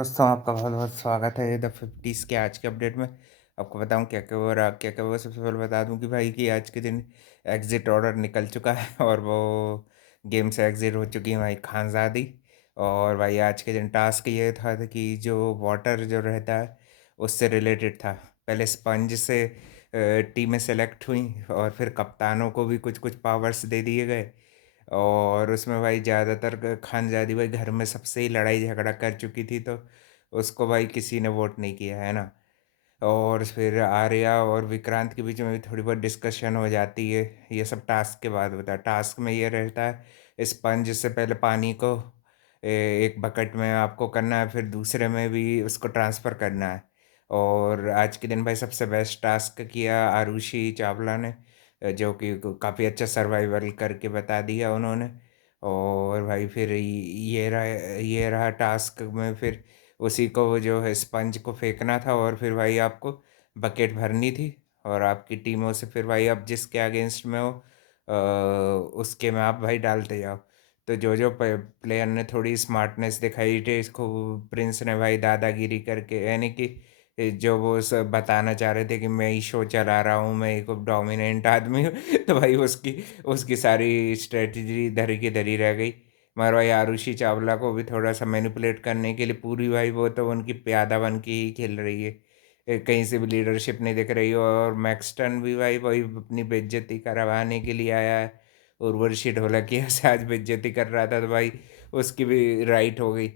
दोस्तों आपका बहुत-बहुत स्वागत है द 50s के आज के अपडेट में। आपको बताऊँ क्या-क्या हो रहा क्या-क्या हुआ सबसे पहले बता दूँ कि भाई कि आज के दिन एग्ज़िट ऑर्डर निकल चुका है और वो गेम से एग्ज़िट हो चुकी हैं भाई खानज़ादी। और भाई आज के दिन टास्क ये था कि जो वाटर जो रहता है उससे रिलेटेड था। पहले स्पंज से टीमें सेलेक्ट हुईं और फिर कप्तानों को भी कुछ-कुछ पावर्स दे दिए गए। और उसमें भाई ज़्यादातर खानज़ादी भाई घर में सबसे ही लड़ाई झगड़ा कर चुकी थी, तो उसको भाई किसी ने वोट नहीं किया, है ना? और फिर आर्या और विक्रांत के बीच में भी थोड़ी बहुत डिस्कशन हो जाती है। ये सब टास्क के बाद होता है। टास्क में ये रहता है स्पंज से पहले पानी को एक बकेट में आपको करना है, फिर दूसरे में भी उसको ट्रांसफ़र करना है। और आज के दिन भाई सबसे बेस्ट टास्क किया आरुषि चावला ने, जो कि काफ़ी अच्छा सर्वाइवल करके बता दिया उन्होंने। और भाई फिर ये रहा टास्क में फिर उसी को वो जो है स्पंज को फेंकना था और फिर भाई आपको बकेट भरनी थी और आपकी टीमों से फिर भाई आप जिसके अगेंस्ट में हो उसके में आप भाई डालते जाओ। तो जो प्लेयर ने थोड़ी स्मार्टनेस दिखाई थी इसको प्रिंस ने भाई दादागिरी करके, यानी कि जो वो सब बताना चाह रहे थे कि मैं ही शो चला रहा हूँ, मैं एक डोमिनेंट आदमी हूँ तो भाई उसकी उसकी सारी स्ट्रेटजी धरी की धरी रह गई। मगर भाई आरुषि चावला को भी थोड़ा-सा मैनिपुलेट करने के लिए पूरी भाई वो तो उनकी प्यादा बन के ही खेल रही है। कहीं से भी लीडरशिप नहीं दिख रही है और मैक्सटन भी भाई वही अपनी बेइज्जती करवाने के लिए आया है। उर्वशी ढोलकिया से आज बेइज्जती कर रहा था तो भाई उसकी भी राइट हो गई।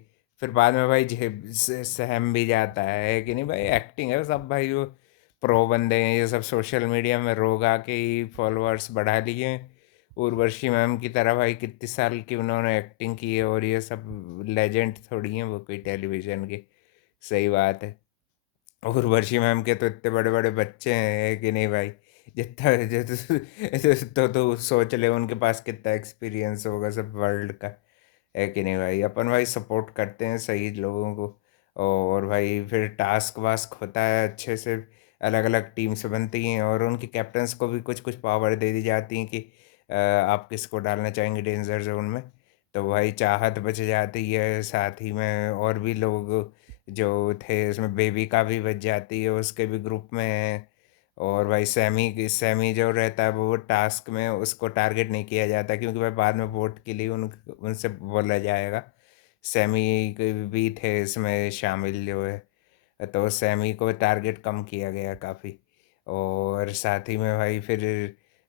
फिर बाद में भाई सहम भी जाता है कि नहीं भाई, एक्टिंग है सब भाई, वो प्रो बंदे हैं ये सब, सोशल मीडिया में रोग आके ही फॉलोअर्स बढ़ा लिए हैं। उर्वशी मैम की तरह भाई कितने साल की उन्होंने एक्टिंग की है और ये सब लेजेंड थोड़ी हैं वो कोई टेलीविज़न के। सही बात है। उर्वशी मैम के तो इतने बड़े-बड़े बच्चे हैं कि नहीं भाई, जितना तो सोच ले उनके पास कितना एक्सपीरियंस होगा सब वर्ल्ड का, है कि नहीं भाई? अपन भाई सपोर्ट करते हैं सही लोगों को। और भाई फिर टास्क वास्क होता है अच्छे से, अलग-अलग टीम्स बनती हैं और उनके कैप्टन्स को भी कुछ-कुछ पावर दे दी जाती हैं कि आप किसको डालना चाहेंगे डेंजर ज़ोन में। तो भाई चाहत बच जाती है, साथ ही में और भी लोग जो थे उसमें बेबी का भी बच जाती है, उसके भी ग्रुप में है। और भाई सैमी जो रहता है वो टास्क में उसको टारगेट नहीं किया जाता क्योंकि भाई बाद में वोट के लिए उनसे बोला जाएगा। सैमी भी थे इसमें शामिल जो है, तो सैमी को टारगेट कम किया गया काफ़ी। और साथ ही में भाई फिर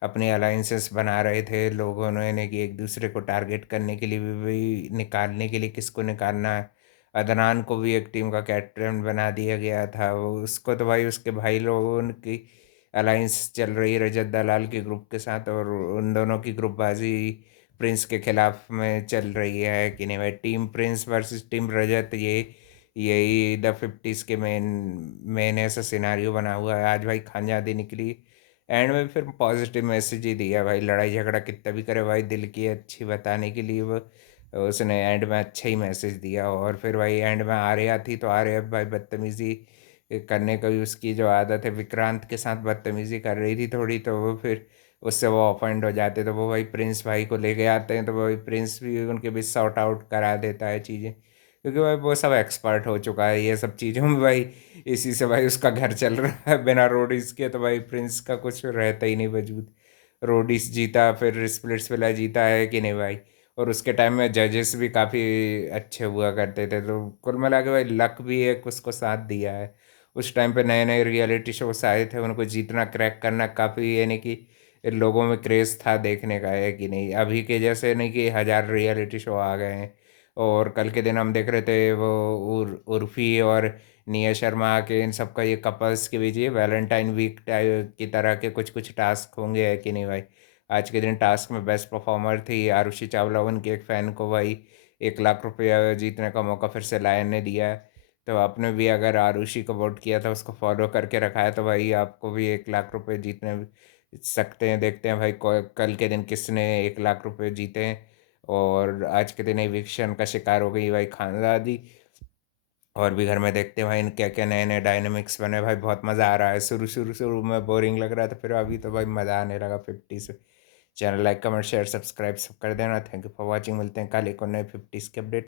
अपने अलाइंसेस बना रहे थे लोगों ने कि एक दूसरे को टारगेट करने के लिए भी निकालने के लिए किसको निकालना है। अदनान को भी एक टीम का कैप्टन बना दिया गया था, वो उसको तो भाई उसके भाई लोगों की अलाइंस चल रही है रजत दलाल के ग्रुप के साथ और उन दोनों की ग्रुपबाजी प्रिंस के खिलाफ में चल रही है कि नहीं भाई, टीम प्रिंस वर्सेस टीम रजत, यही द 50s के मेन ऐसा सिनारियो बना हुआ है। आज भाई खानजादी निकली एंड में फिर पॉजिटिव मैसेज ही दिया भाई, लड़ाई झगड़ा कितना भी करे भाई दिल की अच्छी बताने के लिए वो उसने एंड में अच्छा ही मैसेज दिया। और फिर भाई एंड में आर्या थी तो आर्या भाई बदतमीज़ी करने का भी उसकी जो आदत है, विक्रांत के साथ बदतमीज़ी कर रही थी थोड़ी, तो वो फिर उससे वो ऑफेंड हो जाते तो वो भाई प्रिंस भाई को लेके आते हैं, तो भाई प्रिंस भी उनके बीच सॉर्ट आउट करा देता है चीज़ें, क्योंकि भाई वो सब एक्सपर्ट हो चुका है ये सब चीज़ों में भाई। इसी से भाई उसका घर चल रहा है बिना रोडीज के, तो भाई प्रिंस का कुछ रहता ही नहीं वजूद। रोडीज जीता, फिर स्प्लिट्स विला जीता है कि नहीं भाई। और उसके टाइम में जजेस भी काफ़ी अच्छे हुआ करते थे, तो कुल मिला के भाई लक भी एक उसको साथ दिया है। उस टाइम पे नए नए रियलिटी शोज आए थे, उनको जीतना क्रैक करना काफ़ी, यानी कि लोगों में क्रेज़ था देखने का, है कि नहीं। अभी के जैसे नहीं कि हज़ार रियलिटी शो आ गए हैं। और कल के दिन हम देख रहे थे वो उर्फ़ी और निया शर्मा के इन सबका ये कपल्स के बीच ये वैलेंटाइन वीक की तरह के कुछ कुछ टास्क होंगे, है कि नहीं भाई। आज के दिन टास्क में बेस्ट परफॉर्मर थी आरुषि चावला, उनके एक फ़ैन को भाई 1 लाख रुपया जीतने का मौका फिर से लायन ने दिया है। तो आपने भी अगर आरुषि को वोट किया था, उसको फॉलो करके रखा है, तो भाई आपको भी 1 लाख रुपये जीतने सकते हैं। देखते हैं भाई कल के दिन किसने 1 लाख रुपये जीते हैं। और आज के दिन एविक्शन का शिकार हो गई भाई खानदादी। और भी घर में देखते हैं भाई क्या क्या नए नए डायनेमिक्स बने भाई, बहुत मज़ा आ रहा है। शुरू में बोरिंग लग रहा था, फिर अभी तो भाई मज़ा आने लगा 50 से। Channel like comment share subscribe सब कर देना। थैंक यू फॉर वॉचिंग, मिलते हैं कल एक और नए 50s के अपडेट।